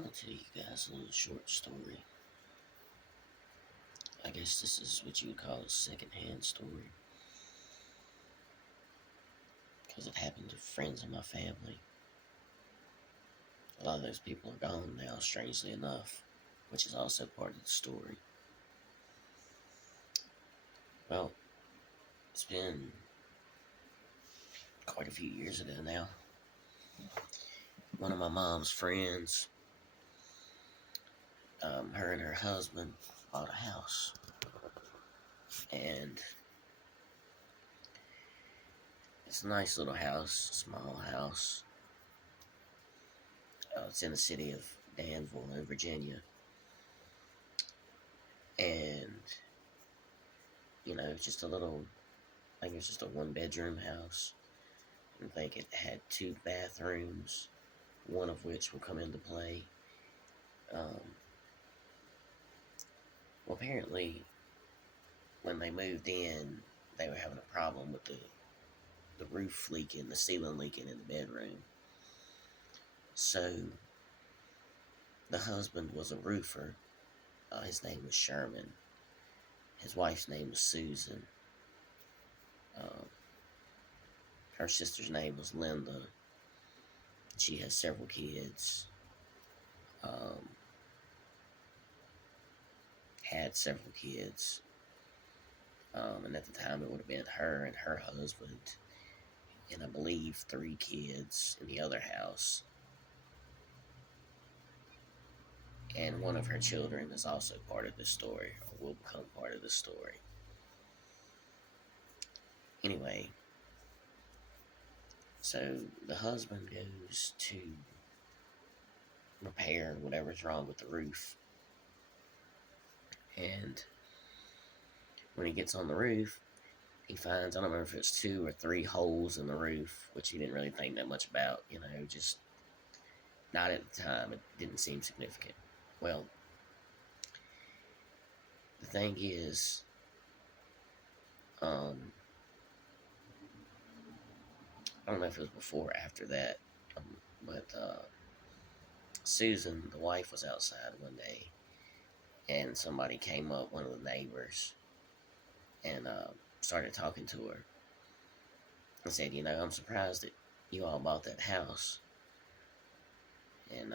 I'm gonna tell you guys a little short story. I guess this is what you would call a secondhand story. Because it happened to friends of my family. A lot of those people are gone now, strangely enough, which is also part of the story. Well, it's been quite a few years ago now. One of my mom's friends, her and her husband bought a house. And it's a nice little house, small house. It's in the city of Danville in Virginia. And, just a little, I think it was just a one bedroom house. I think it had two bathrooms, one of which will come into play. Um, well, apparently, when they moved in, they were having a problem with the roof leaking, the ceiling leaking in the bedroom. So, the husband was a roofer. His name was Sherman. His wife's name was Susan. Um, her sister's name was Linda. She has several kids. Um, had several kids. And at the time, it would have been her and her husband, and I believe 3 kids in the other house. And one of her children is also part of this story, or will become part of the story. Anyway, so the husband goes to repair whatever's wrong with the roof. And when he gets on the roof, he finds, I don't remember if it's 2 or 3 holes in the roof, which he didn't really think that much about, just not at the time. It didn't seem significant. Well, the thing is, um, I don't know if it was before or after that, but Susan, the wife, was outside one day, and somebody came up, one of the neighbors, and started talking to her and said, I'm surprised that you all bought that house. And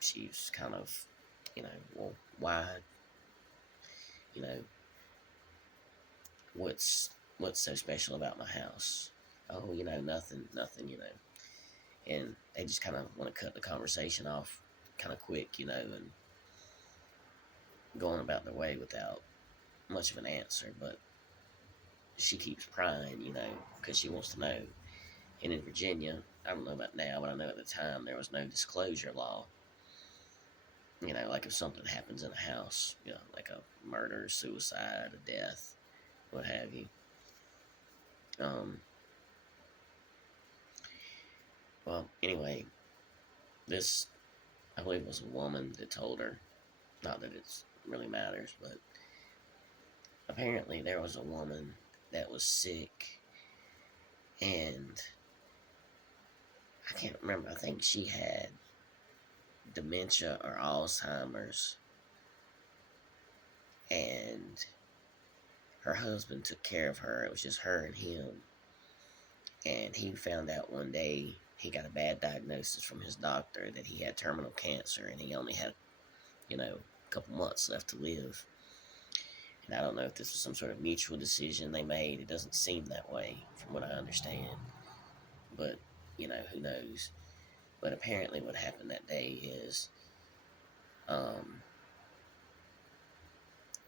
she was kind of, well, why? You know, what's so special about my house? Oh, nothing. And they just kind of want to cut the conversation off kind of quick, and going about their way without much of an answer. But she keeps prying, because she wants to know. And in Virginia, I don't know about now, but I know at the time there was no disclosure law. Like if something happens in a house, like a murder, suicide, a death, what have you. Well, anyway, this, I believe it was a woman that told her, not that it really matters, but apparently there was a woman that was sick, and I can't remember, I think she had dementia or Alzheimer's, and her husband took care of her. It was just her and him. And he found out one day, he got a bad diagnosis from his doctor that he had terminal cancer, and he only had, a couple months left to live. And I don't know if this was some sort of mutual decision they made. It doesn't seem that way from what I understand. But, who knows. But apparently what happened that day is, um,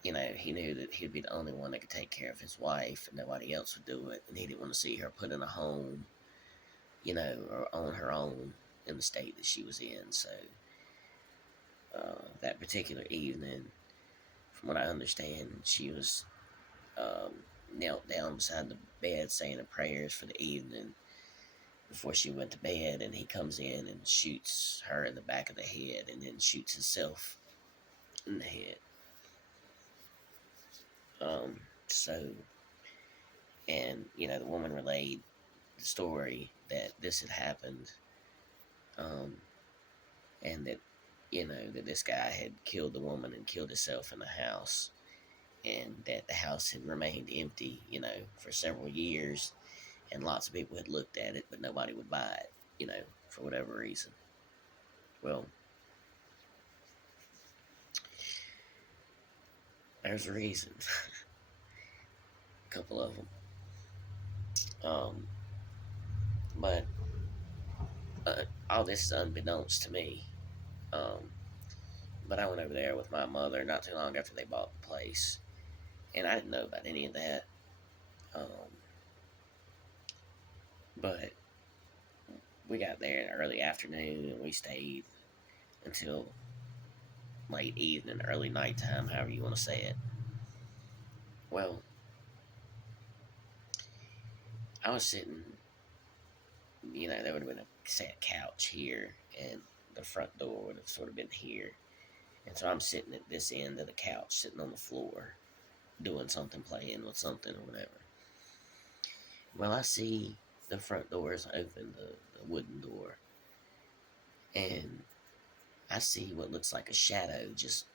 he knew that he'd be the only one that could take care of his wife and nobody else would do it. And he didn't want to see her put in a home, or on her own in the state that she was in. So that particular evening, from what I understand, she was knelt down beside the bed saying her prayers for the evening before she went to bed, and he comes in and shoots her in the back of the head and then shoots himself in the head. So, and, the woman relayed the story that this had happened and that, that this guy had killed the woman and killed himself in the house, and that the house had remained empty, for several years, and lots of people had looked at it, but nobody would buy it, for whatever reason. Well, there's a reason. A couple of them. Um, but all this is unbeknownst to me. Um, but I went over there with my mother not too long after they bought the place, and I didn't know about any of that. But we got there in early afternoon, and we stayed until late evening, early nighttime, however you want to say it. Well, I was sitting, there would have been a couch here, and the front door would have sort of been here. And so I'm sitting at this end of the couch, sitting on the floor, doing something, playing with something or whatever. Well, I see the front door is open, the wooden door, and I see what looks like a shadow just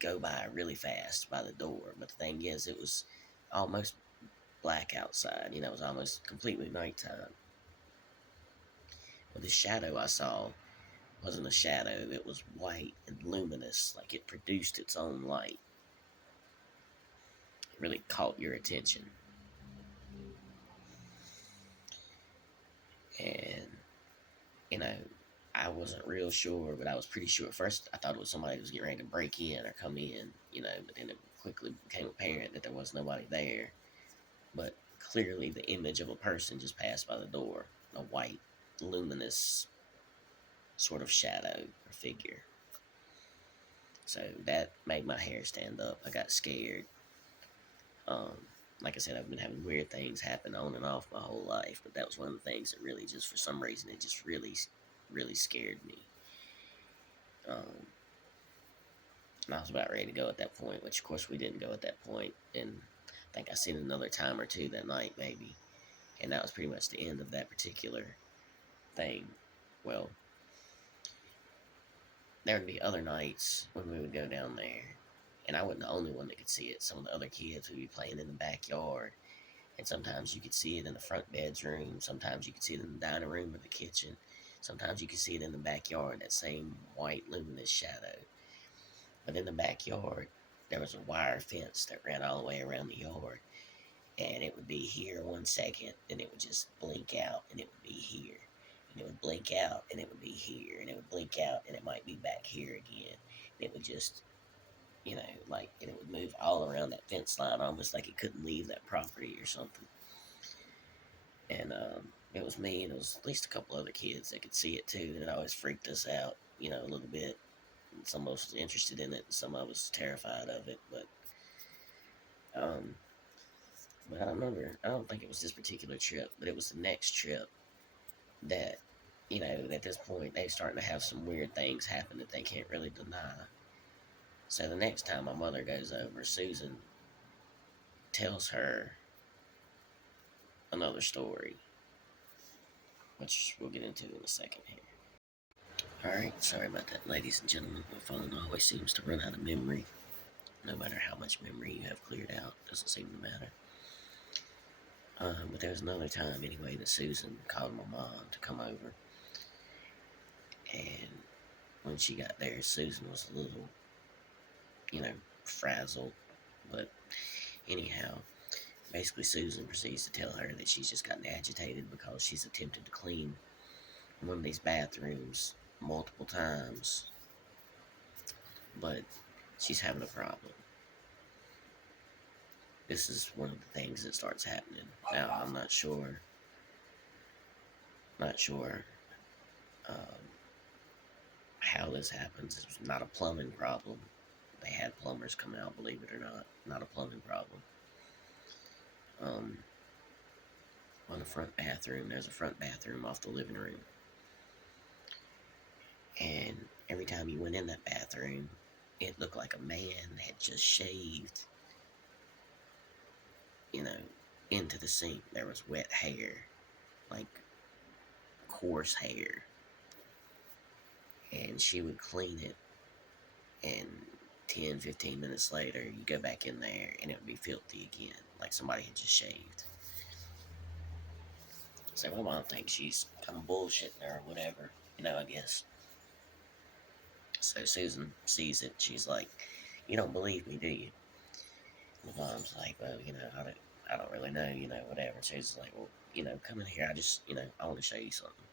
go by really fast by the door. But the thing is, it was almost black outside. It was almost completely nighttime. But the shadow I saw wasn't a shadow. It was white and luminous, like it produced its own light. It really caught your attention. And, you know, I wasn't real sure, but I was pretty sure. At first, I thought it was somebody who was getting ready to break in or come in, but then it quickly became apparent that there was nobody there. But clearly, the image of a person just passed by the door, a white, luminous sort of shadow or figure. So that made my hair stand up. I got scared. Um, like I said, I've been having weird things happen on and off my whole life, but that was one of the things that really just, for some reason, it just really, really scared me. And I was about ready to go at that point, which of course we didn't go at that point. And I think I seen another time or two that night, maybe. And that was pretty much the end of that particular thing. Well, there would be other nights when we would go down there, and I wasn't the only one that could see it. Some of the other kids would be playing in the backyard, and sometimes you could see it in the front bedroom, sometimes you could see it in the dining room or the kitchen, sometimes you could see it in the backyard, that same white luminous shadow. But in the backyard, there was a wire fence that ran all the way around the yard, and it would be here 1 second, then it would just blink out, and it would be here. And it would blink out, and it would be here, and it would blink out, and it might be back here again. And it would just, and it would move all around that fence line, almost like it couldn't leave that property or something. And it was me, and it was at least a couple other kids that could see it too, and it always freaked us out, a little bit. And some of us was interested in it, and some of us terrified of it, um, but I remember, I don't think it was this particular trip, but it was the next trip that, at this point, they're starting to have some weird things happen that they can't really deny. So the next time my mother goes over, Susan tells her another story, which we'll get into in a second here. Alright, sorry about that, ladies and gentlemen. My phone always seems to run out of memory. No matter how much memory you have cleared out, doesn't seem to matter. But there was another time, anyway, that Susan called my mom to come over. And when she got there, Susan was a little, frazzled. But anyhow, basically Susan proceeds to tell her that she's just gotten agitated because she's attempted to clean one of these bathrooms multiple times, but she's having a problem. This is one of the things that starts happening. Now, I'm not sure how this happens. It's not a plumbing problem. They had plumbers come out, believe it or not a plumbing problem. On the front bathroom, there's a front bathroom off the living room. And every time you went in that bathroom, it looked like a man had just shaved, into the sink. There was wet hair, like coarse hair. and she would clean it, and 10, 15 minutes later, you go back in there, and it would be filthy again, like somebody had just shaved. So my mom thinks she's kind of bullshitting her or whatever, I guess. So Susan sees it. She's like, "You don't believe me, do you?" My mom's like, "Well, I don't really know, whatever." Susan's like, "Well, come in here. I want to show you something."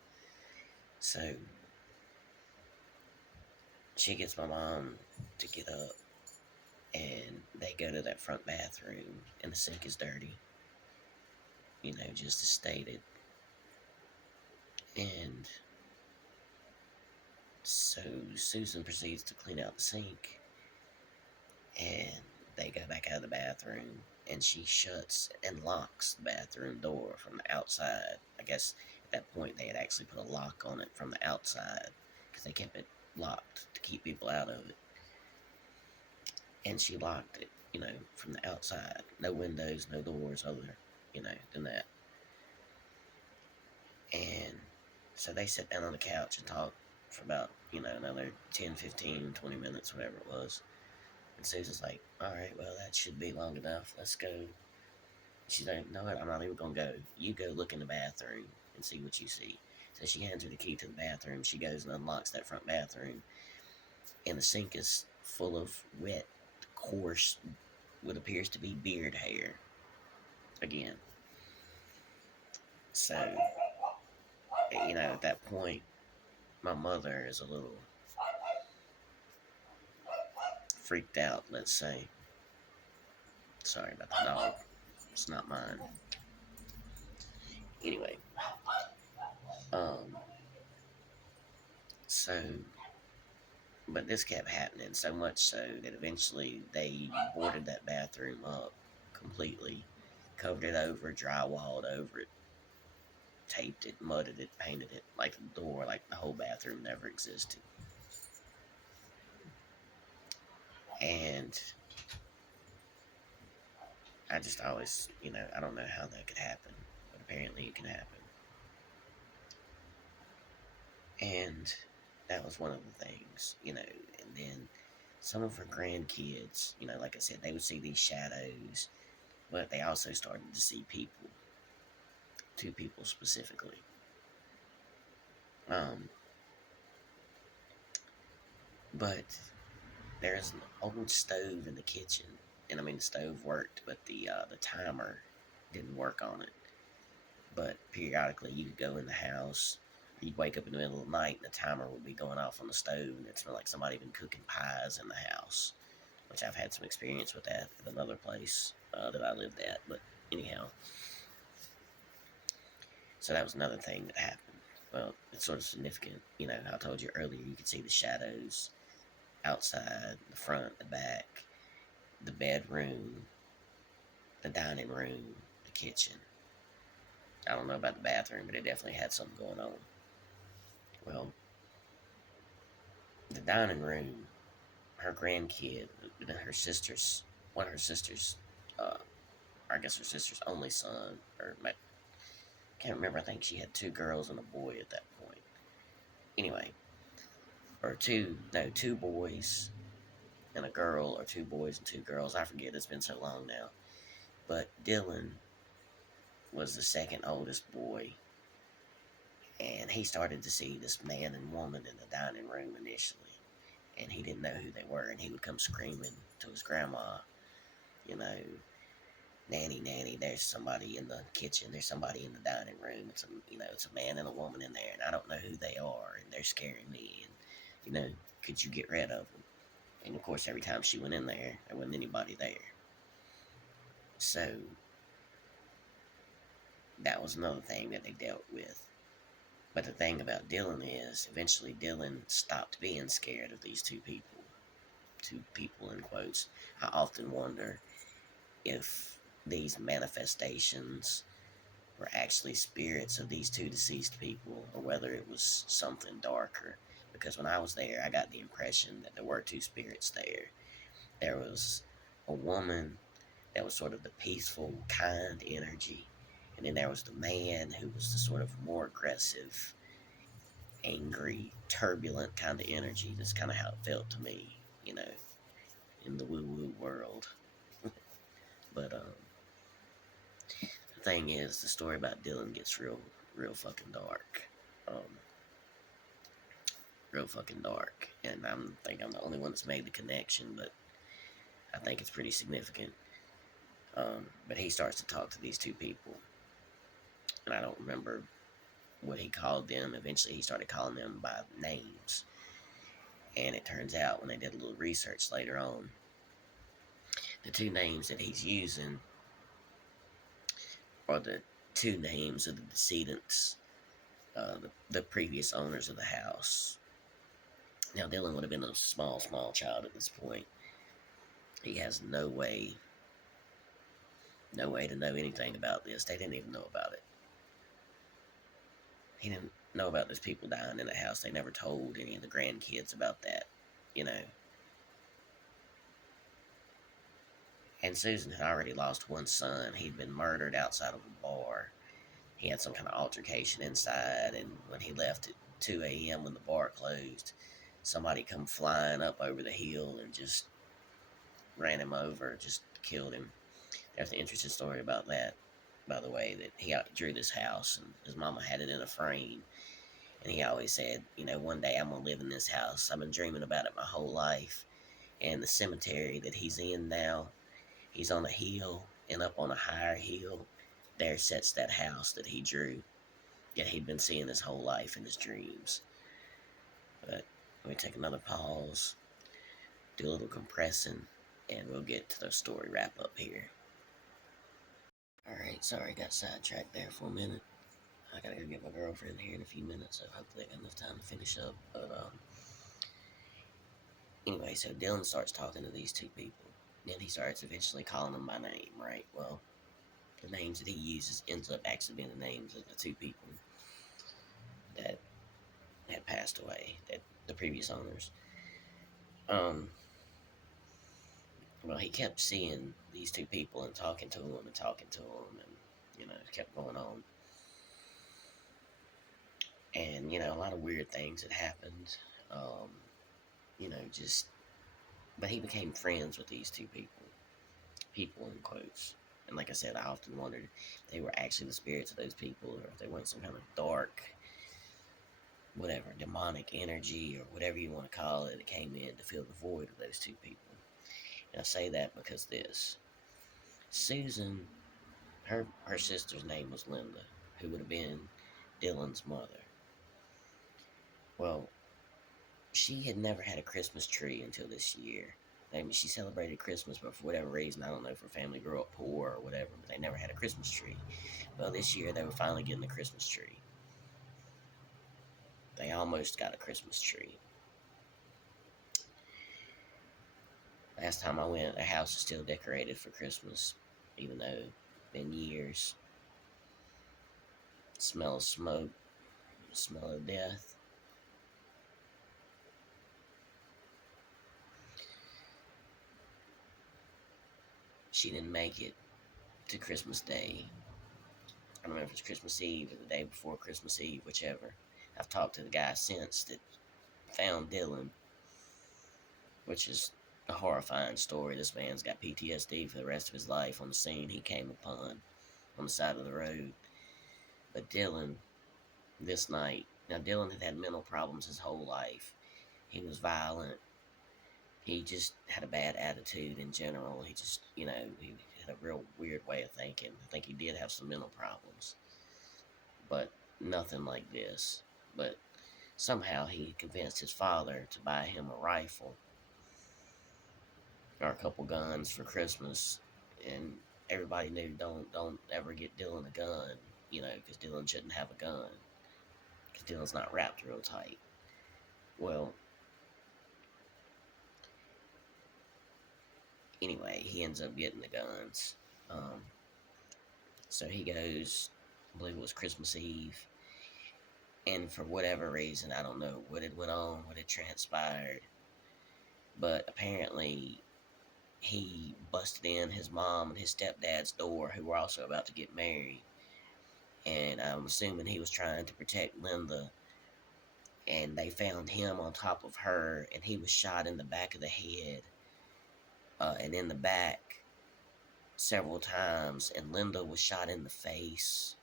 So she gets my mom to get up, and they go to that front bathroom, and the sink is dirty, just as stated. And so Susan proceeds to clean out the sink, and they go back out of the bathroom, and she shuts and locks the bathroom door from the outside. I guess at that point they had actually put a lock on it from the outside because they kept it locked to keep people out of it. And she locked it, from the outside. No windows, no doors other, than that. And so they sat down on the couch and talked for about, another 10, 15, 20 minutes, whatever it was. And Susan's like, "All right, well, that should be long enough. Let's go." She's like, "No, I'm not even going to go. You go look in the bathroom and see what you see." So she hands her the key to the bathroom. She goes and unlocks that front bathroom. And the sink is full of wet, coarse, what appears to be beard hair. Again. So, at that point, my mother is a little freaked out, let's say. Sorry about the dog. It's not mine. Anyway, um, so, but this kept happening so much so that eventually they boarded that bathroom up completely, covered it over, drywalled over it, taped it, mudded it, painted it, like the door, like the whole bathroom never existed. And I just always, I don't know how that could happen, but apparently it can happen. And that was one of the things, and then some of her grandkids, like I said, they would see these shadows, but they also started to see people, two people specifically. Um, but there's an old stove in the kitchen, and I mean the stove worked, but the timer didn't work on it. But periodically, you could go in the house, you'd wake up in the middle of the night, and the timer would be going off on the stove, and it smelled like somebody been cooking pies in the house. Which I've had some experience with that at another place that I lived at. But anyhow, so that was another thing that happened. Well, it's sort of significant. I told you earlier you could see the shadows outside, the front, the back, the bedroom, the dining room, the kitchen. I don't know about the bathroom, but it definitely had something going on. Well, the dining room, her grandkid, her sister's, one of her sisters, I guess her sister's only son, or can't remember. I think she had two girls and a boy at that point. Anyway, or two boys and a girl, or two boys and two girls. I forget. It's been so long now. But Dylan was the second oldest boy, and he started to see this man and woman in the dining room initially, and he didn't know who they were, and he would come screaming to his grandma, you know, "Nanny, nanny, there's somebody in the kitchen. There's somebody in the dining room. It's a man and a woman in there, and I don't know who they are, and they're scaring me. And could you get rid of them?" And of course, every time she went in there wasn't anybody there. So that was another thing that they dealt with. But the thing about Dylan is, eventually Dylan stopped being scared of these two people in quotes. I often wonder if these manifestations were actually spirits of these two deceased people, or whether it was something darker. Because when I was there, I got the impression that there were two spirits there. There was a woman that was sort of the peaceful, kind energy, and then there was the man who was the sort of more aggressive, angry, turbulent kind of energy. That's kind of how it felt to me, you know, in the woo woo world. But the thing is, the story about Dylan gets real fucking dark. Um, Real fucking dark. And think I'm the only one that's made the connection, but I think it's pretty significant. But he starts to talk to these two people, and I don't remember what he called them. Eventually, he started calling them by names. And it turns out, when they did a little research later on, the two names that he's using are the two names of the decedents, the previous owners of the house. Now, Dylan would have been a small child at this point. He has no way to know anything about this. They didn't even know about it. He didn't know about those people dying in the house. They never told any of the grandkids about that, you know. And Susan had already lost one son. He'd been murdered outside of a bar. He had some kind of altercation inside, and when he left at 2 a.m. when the bar closed, somebody come flying up over the hill and just ran him over, just killed him. There's an interesting story about that, by the way, that he drew this house, and his mama had it in a frame. And he always said, you know, one day I'm going to live in this house. I've been dreaming about it my whole life. And the cemetery that he's in now, he's on a hill, and up on a higher hill, there sits that house that he drew, that he'd been seeing his whole life in his dreams. But let me take another pause, do a little compressing, and we'll get to the story wrap up here. Alright, sorry, got sidetracked there for a minute. I gotta go get my girlfriend here in a few minutes, so hopefully I got enough time to finish up. But anyway, so Dylan starts talking to these two people. Then he starts eventually calling them by name, right? Well, the names that he uses ends up actually being the names of the two people that had passed away, that the previous owners. Um, well, he kept seeing these two people and talking to them and talking to them, and you know, it kept going on. And you know, a lot of weird things had happened. You know, just but he became friends with these two people in quotes. And like I said, I often wondered if they were actually the spirits of those people, or if they weren't some kind of dark, whatever, demonic energy, or whatever you want to call it, that came in to fill the void of those two people. And I say that because this Susan, her sister's name was Linda, who would have been Dylan's mother. Well, she had never had a Christmas tree until this year. I mean, she celebrated Christmas, but for whatever reason, I don't know if her family grew up poor or whatever, but they never had a Christmas tree. Well, this year they were finally getting a Christmas tree. They almost got a Christmas tree. Last time I went, the house is still decorated for Christmas, even though it's been years. Smell of smoke, smell of death. She didn't make it to Christmas Day. I don't know if it's Christmas Eve or the day before Christmas Eve, whichever. I've talked to the guy since that found Dylan, which is a horrifying story. This man's got PTSD for the rest of his life on the scene he came upon on the side of the road. But Dylan, this night, now Dylan had mental problems his whole life. He was violent. He just had a bad attitude in general. He just, you know, he had a real weird way of thinking. I think he did have some mental problems, but nothing like this. But somehow he convinced his father to buy him a rifle or a couple guns for Christmas, and everybody knew don't ever get Dylan a gun, you know, because Dylan shouldn't have a gun because Dylan's not wrapped real tight. Well, anyway, he ends up getting the guns. So he goes, I believe it was Christmas Eve, and for whatever reason, I don't know what had went on, what had transpired, but apparently he busted in his mom and his stepdad's door, who were also about to get married. And I'm assuming he was trying to protect Linda and they found him on top of her, and he was shot in the back of the head, and in the back several times, and Linda was shot in the face.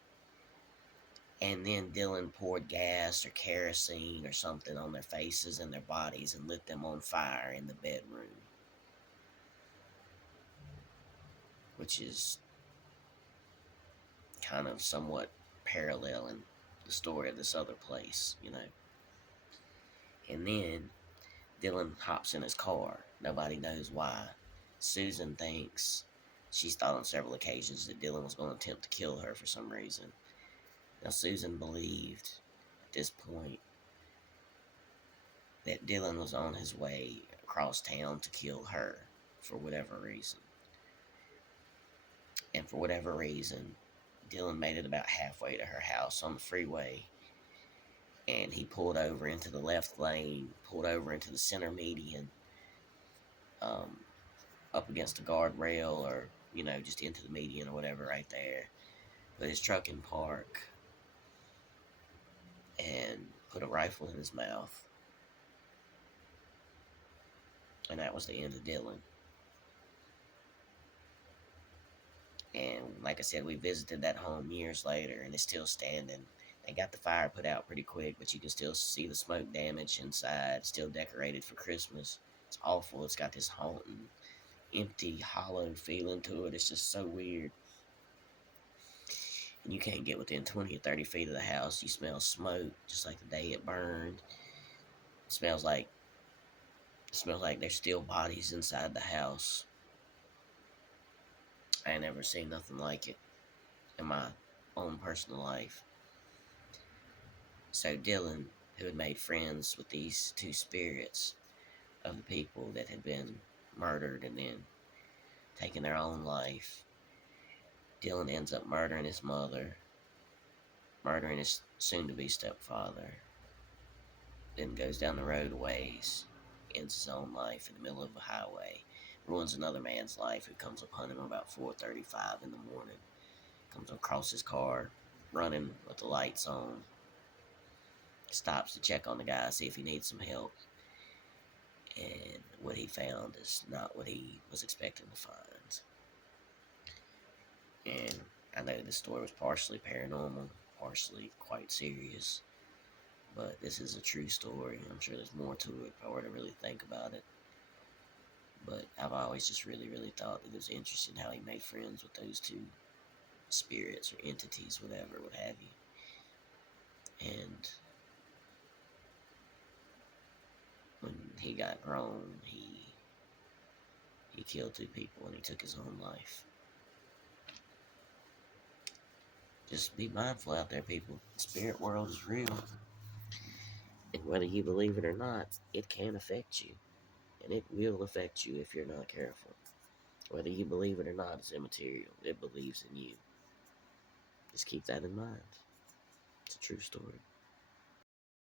And then Dylan poured gas or kerosene or something on their faces and their bodies and lit them on fire in the bedroom, which is kind of somewhat paralleling the story of this other place, you know. And then Dylan hops in his car. Nobody knows why. Susan thinks, she's thought on several occasions that Dylan was going to attempt to kill her for some reason. Now, Susan believed at this point that Dylan was on his way across town to kill her for whatever reason. And for whatever reason, Dylan made it about halfway to her house on the freeway, and he pulled over into the left lane, pulled over into the center median, um, up against the guardrail, or, you know, just into the median or whatever right there. Put his truck in park and put a rifle in his mouth. And that was the end of Dylan. And like I said, we visited that home years later, and it's still standing. They got the fire put out pretty quick, but you can still see the smoke damage inside. Still decorated for Christmas. It's awful. It's got this haunting, empty, hollow feeling to it. It's just so weird. And you can't get within 20 or 30 feet of the house. You smell smoke, just like the day it burned. It smells like there's still bodies inside the house. I ain't never seen nothing like it in my own personal life. So Dylan, who had made friends with these two spirits of the people that had been murdered and then taken their own life, Dylan ends up murdering his mother, murdering his soon-to-be stepfather, then goes down the road a ways, ends his own life in the middle of a highway, ruins another man's life who comes upon him about 4:35 in the morning, comes across his car, running with the lights on, stops to check on the guy, see if he needs some help, and what he found is not what he was expecting to find. And I know this story was partially paranormal, partially quite serious, but this is a true story. I'm sure there's more to it if I were to really think about it. But I've always just really, really thought that it was interesting how he made friends with those two spirits or entities, whatever, what have you. And when he got grown, he killed two people and he took his own life. Just be mindful out there, people. The spirit world is real. And whether you believe it or not, it can affect you. And it will affect you if you're not careful. Whether you believe it or not is immaterial. It believes in you. Just keep that in mind. It's a true story.